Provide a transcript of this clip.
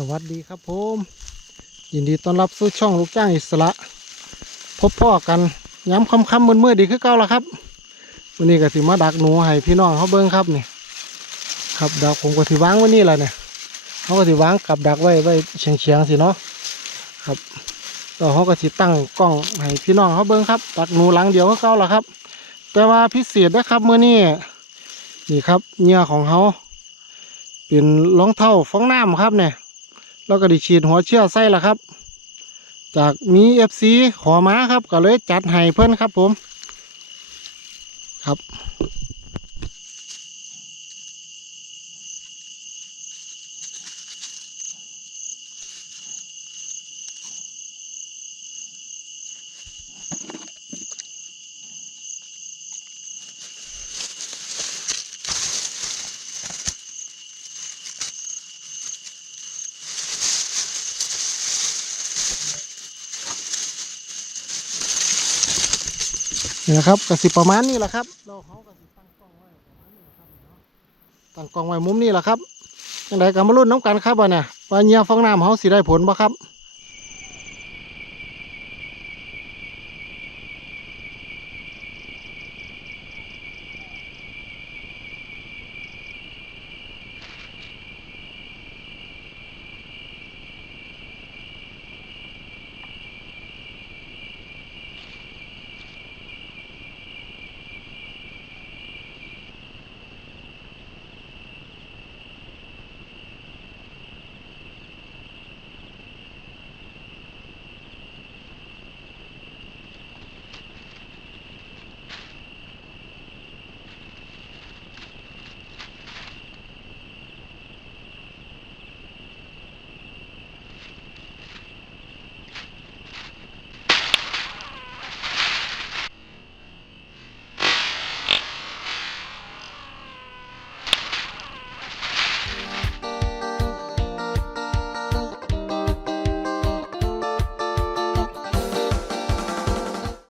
สวัสดีครับผม ยินดีต้อนรับสู่ช่องลูกจ้างอิสระ พบพ่อกันย้ำคำคำมือมือๆดีคือเก่าละครับวันนี้ก็สิมาดักหนูให้พี่น้องเขาเบิ้งครับนี่ครับดักผมก็สิวางว้นี่แหละเนี่ยเขาก็สิวางกับดักไว้ไว้เฉียงเฉียงๆสิเนาะครับแล้วเขาก็สิตั้งกล้องให้พี่น้องเขาเบิ้งครับ ดักหนูหลังเดียวคือเก่าละครับ แต่ว่าพิเศษนะครับเมื่อนี้นี่ครับเหงื่อของเขาเป็นรองเท้าฟองน้ำครับเนี่ย แล้วก็ไดิฉีดหัวเชื้อไส้ละครับ จากมีเอฟซีขอมาครับ ก็เลยจัดให้เพื่อนครับผม ครับ นี่นะครับกสิประมาณนี้แหละครับเราเขากสิตั้งกล้องไว้ประมาณนี้แหละครับตั้งกล้องไว้มุมนี้แหละครับยังไงกับมาลุ้นน้ำกันครับว่าเนี่ยว่าเงียฟองน้ำเขาสิได้ผลบ่ครับ